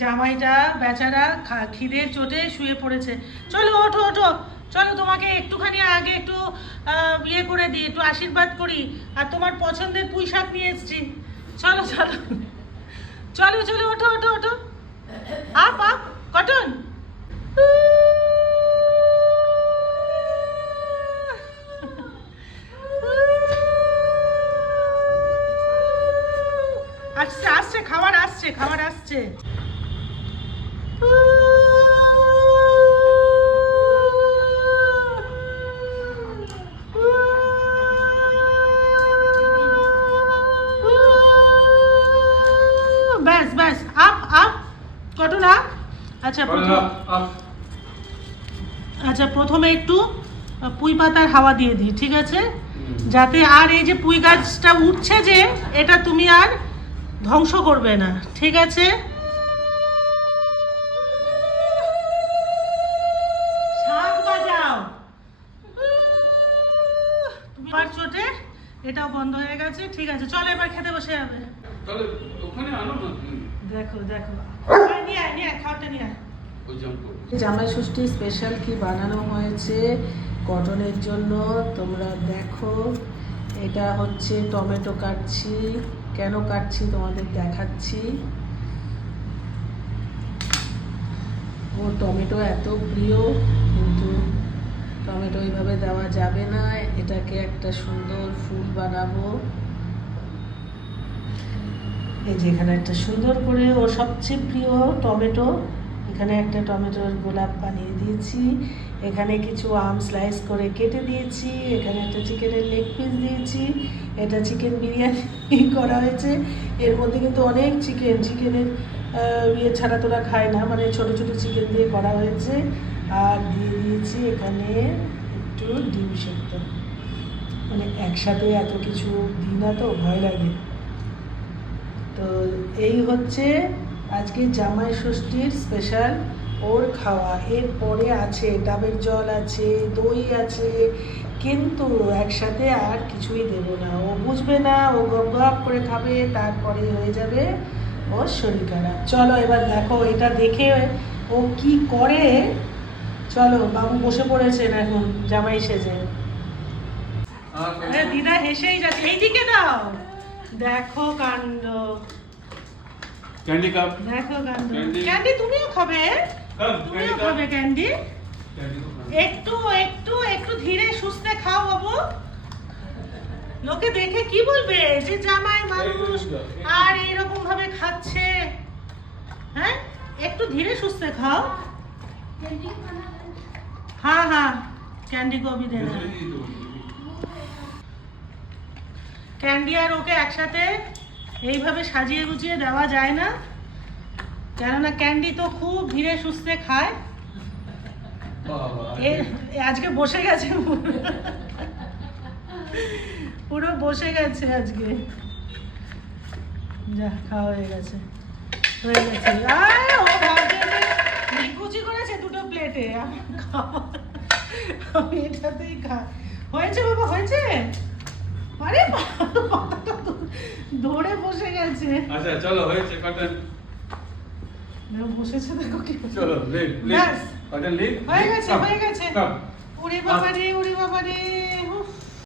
জামাইটা, বেচারা খিদের চোটে শুয়ে পড়েছে। চলো, ওঠো ওঠো। চলো, তোমাকে একটুখানি আগে একটু ইয়ে করে দিই, একটু আশীর্বাদ করি। আর তোমার পছন্দের পুঁই শাক নিয়ে এসেছি। চলো চলো। চলো চলো, ওঠো ওঠো ওঠো। Up up, cotton. আসছে আসছে, খাবার আসছে খাবার আসছে। আচ্ছা প্রথম আচ্ছা প্রথমে একটু পুঁই পাতার হাওয়া দিয়ে দিই ঠিক আছে? যাতে আর এই যে পুঁই গাছটা উঠছে যে এটা তুমি আর ধ্বংস করবে না ঠিক আছে? চোটে এটাও বন্ধ হয়ে গেছে ঠিক আছে চলো এবার খেতে বসে যাবে। দেখো দেখো। নিয়ে নিয়ে আয় জামাই ষষ্ঠী স্পেশাল কি বানানো হয়েছে? কটনের জন্য তোমরা দেখো। এটা হচ্ছে টমেটো কাটছি। কেন কাটছি তোমাদের দেখাচ্ছি। ও, টমেটো এত প্রিয়। কিন্তু টমেটো এইভাবে দেওয়া যাবে না। এটাকে একটা সুন্দর ফুল বানাবো। এই যে এখানে একটা সুন্দর করে ওর সবচেয়ে প্রিয় টমেটো। এখানে একটা টমেটোর গোলাপ বানিয়ে দিয়েছি। এখানে কিছু আম স্লাইস করে কেটে দিয়েছি। এখানে একটা চিকেনের লেগ পিস দিয়েছি। এটা চিকেন বিরিয়ানি করা হয়েছে। এর মধ্যে কিন্তু অনেক চিকেন চিকেনের ইয়ে ছাড়া তোরা খায় না। মানে ছোট ছোট চিকেন দিয়ে করা হয়েছে। আর দিয়ে দিয়েছি এখানে একটু ডিম সেদ্ধ। মানে একসাথে এত কিছু দিই না তো, ভয় লাগে। তো এই হচ্ছে আজকে জামাই ষষ্ঠীর স্পেশাল ওর খাওয়া। এরপরে আছে ডাবের জল আছে দই আছে কিন্তু একসাথে আর কিছুই দেব না। ও বুঝবে না ও গপ গপ করে খাবে তারপরে হয়ে যাবে ওর শরীর খারাপ। চলো এবার দেখো এটা দেখে ও কি করে। চলো বাবু বসে পড়েছেন এখন জামাই সেজে। দিদা হেসেই যাচ্ছে এইদিকে দাও। দেখো কাণ্ড। ক্যান্ডি কাপ দেখো ক্যান্ডি তুমিও খাবে হ্যাঁ? তুমিও খাবে ক্যান্ডি একটু একটু একটু ধীরে সুস্থে খাও বাবু। লোকে দেখে কি বলবে? যে জামাই মানুষ আর এইরকম ভাবে খাচ্ছে। হ্যাঁ? একটু ধীরে সুস্থে খাও। হ্যাঁ হ্যাঁ ক্যান্ডি কো ভি ক্যান্ডি আর ওকে একসাথে এইভাবে সাজিয়ে গুছিয়ে দেওয়া যায় না। কেননা ক্যান্ডি তো খুব ধীরে সুস্থে খায়। আজকে বসে গেছে পুরো। বসে গেছে আজকে। যা খাওয়া হয়ে গেছে। হয়ে গেছে। ও ভাবছে নিকুচি করেছে দুটো প্লেটে। আমি এটাতেই খা হয়েছে বাবা হয়েছে? আরে বাবা, পাতাটা তো ধরে বসে গেছে। আচ্ছা চলো হয়েছে কটন বসেছে দেখো কি চলো লিখ লিখ। কটন লিভ হয়ে গেছে হয়ে গেছে। উড়ি বাবা রে উড়ি বাবা রে